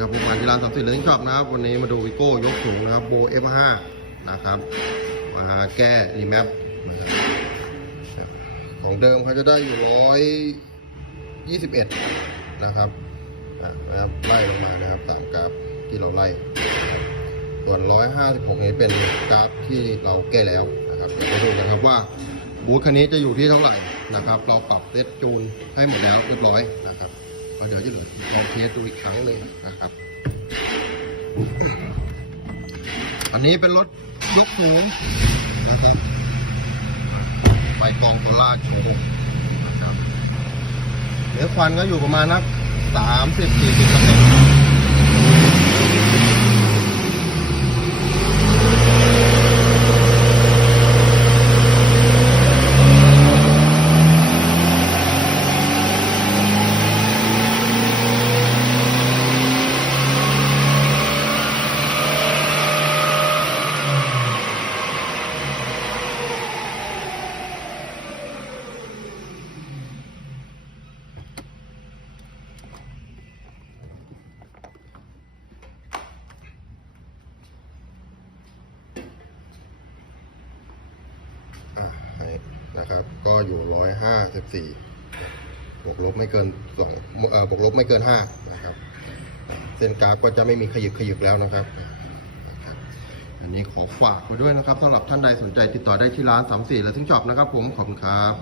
ครับผมมาที่ร้านสามสิบเลนช็อปนะครับ วันนี้มาดูวิโก้ยกสูงนะครับโบ F5 นะครับมาแก้รีแมปของเดิมเขาจะได้อยู่ร้อยยี่สิบเอ็ดนะครับนะครับไล่ลงมานะครับสามกราฟที่เราไล่ ส่วนร้อยห้าสิบหกนี้เป็นกราฟที่เราแก้แล้วนะครับเดี๋ยวมาดูกันครับว่าบูธคันนี้จะอยู่ที่เท่าไหร่นะครับ เราปรับเซตจูนให้หมดแล้วเรียบร้อยนะครับ ก็เดี๋ยวจะเหลือลองเทสดูอีกครั้งหนึ่งนะครับ อันนี้เป็นรถยกสูงนะครับไปกองโคราชโชว์นะครับเหลือควันก็อยู่ประมาณนักสามสิบสี่สิบเปอร์เซ็นต์อะให้ นะครับ ก็อยู่ร้อยห้าสิบสี่บวกลบไม่เกินส่วนบวกลบไม่เกินห้านะครับ เส้นกราฟก็จะไม่มีขยึกขยึกแล้วนะครับ อันนี้ขอฝากไว้ด้วยนะครับสำหรับท่านใดสนใจติดต่อได้ที่ร้านสามสี่และทิ้งจอบนะครับผมขอบคุณครับ